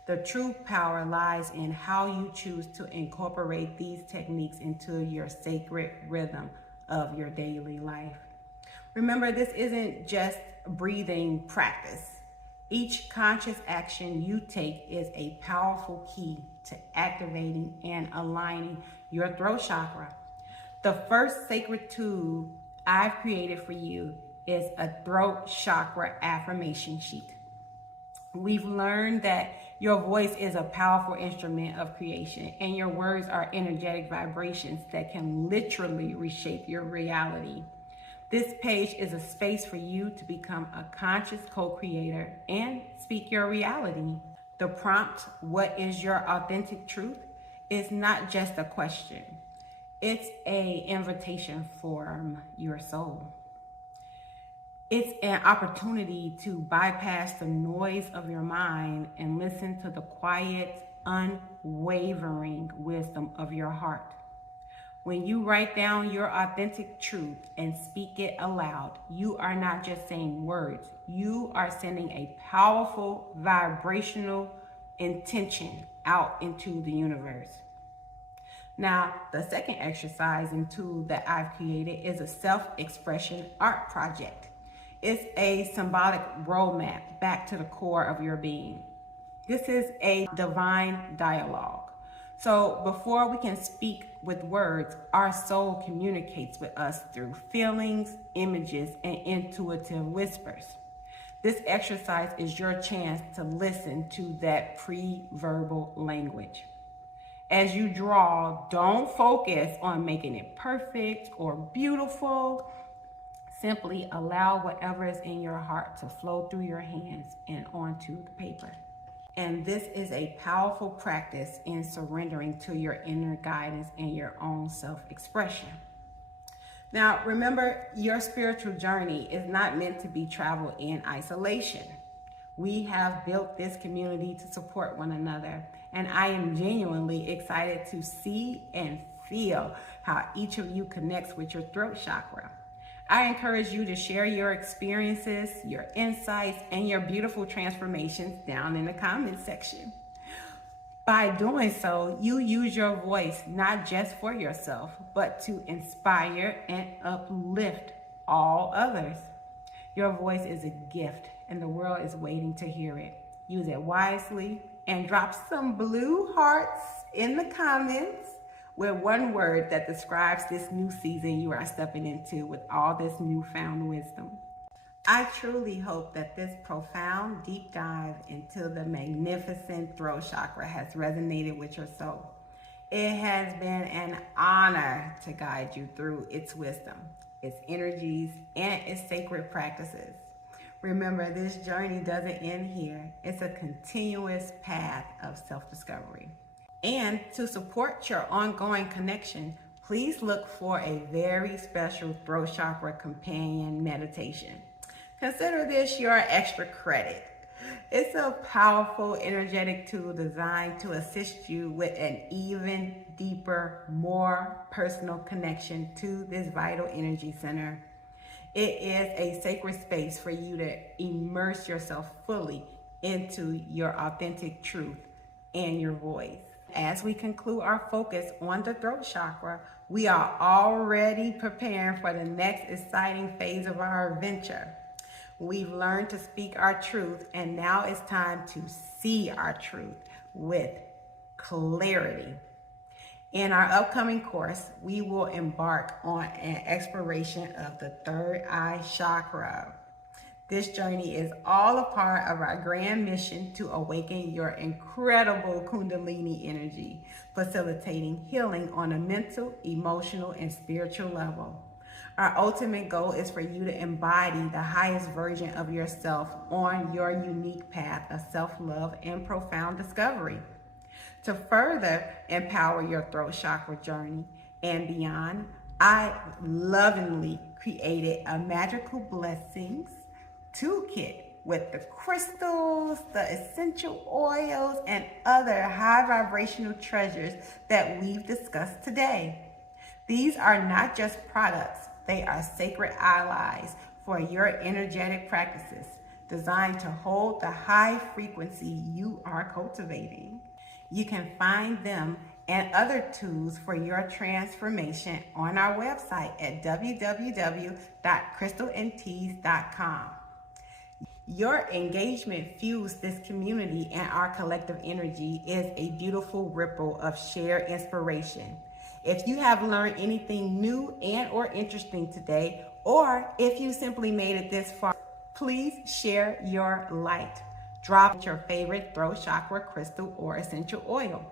The true power lies in how you choose to incorporate these techniques into your sacred rhythm of your daily life. Remember, this isn't just breathing practice. Each conscious action you take is a powerful key to activating and aligning your throat chakra. The first sacred tool I've created for you is a throat chakra affirmation sheet. We've learned that your voice is a powerful instrument of creation, and your words are energetic vibrations that can literally reshape your reality. This page is a space for you to become a conscious co-creator and speak your reality. The prompt, "What is your authentic truth?" is not just a question. It's an invitation from your soul. It's an opportunity to bypass the noise of your mind and listen to the quiet, unwavering wisdom of your heart. When you write down your authentic truth and speak it aloud, you are not just saying words. You are sending a powerful vibrational intention out into the universe. Now, the second exercise and tool that I've created is a self-expression art project. It's a symbolic roadmap back to the core of your being. This is a divine dialogue. So before we can speak with words, our soul communicates with us through feelings, images, and intuitive whispers. This exercise is your chance to listen to that pre-verbal language. As you draw, don't focus on making it perfect or beautiful. Simply allow whatever is in your heart to flow through your hands and onto the paper. And this is a powerful practice in surrendering to your inner guidance and your own self-expression. Now, remember, your spiritual journey is not meant to be traveled in isolation. We have built this community to support one another, and I am genuinely excited to see and feel how each of you connects with your throat chakra. I encourage you to share your experiences, your insights, and your beautiful transformations down in the comments section. By doing so, you use your voice not just for yourself, but to inspire and uplift all others. Your voice is a gift, and the world is waiting to hear it. Use it wisely and drop some blue hearts in the comments with one word that describes this new season you are stepping into with all this newfound wisdom. I truly hope that this profound deep dive into the magnificent throat chakra has resonated with your soul. It has been an honor to guide you through its wisdom, its energies, and its sacred practices. Remember, this journey doesn't end here. It's a continuous path of self-discovery. And to support your ongoing connection, please look for a very special throat chakra companion meditation. Consider this your extra credit. It's a powerful, energetic tool designed to assist you with an even deeper, more personal connection to this vital energy center. It is a sacred space for you to immerse yourself fully into your authentic truth and your voice. As we conclude our focus on the throat chakra, we are already preparing for the next exciting phase of our adventure. We've learned to speak our truth, and now it's time to see our truth with clarity. In our upcoming course, we will embark on an exploration of the third eye chakra. This journey is all a part of our grand mission to awaken your incredible Kundalini energy, facilitating healing on a mental, emotional, and spiritual level. Our ultimate goal is for you to embody the highest version of yourself on your unique path of self-love and profound discovery. To further empower your throat chakra journey and beyond, I lovingly created a magical blessings toolkit with the crystals, the essential oils, and other high vibrational treasures that we've discussed today. These are not just products, they are sacred allies for your energetic practices, designed to hold the high frequency you are cultivating. You can find them and other tools for your transformation on our website at www.crystalandteas.com. Your engagement fuels this community, and our collective energy is a beautiful ripple of shared inspiration. If you have learned anything new and or interesting today, or if you simply made it this far, please share your light. Drop your favorite throat chakra crystal or essential oil.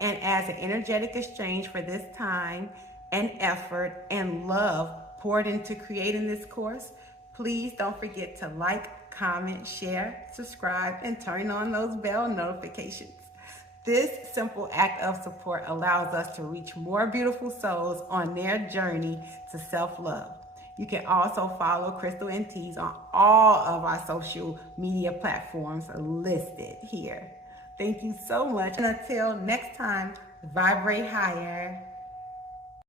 And as an energetic exchange for this time and effort and love poured into creating this course, please don't forget to like, comment, share, subscribe, and turn on those bell notifications. This simple act of support allows us to reach more beautiful souls on their journey to self-love. You can also follow Crystal and Teas on all of our social media platforms listed here. Thank you so much. And until next time, vibrate higher.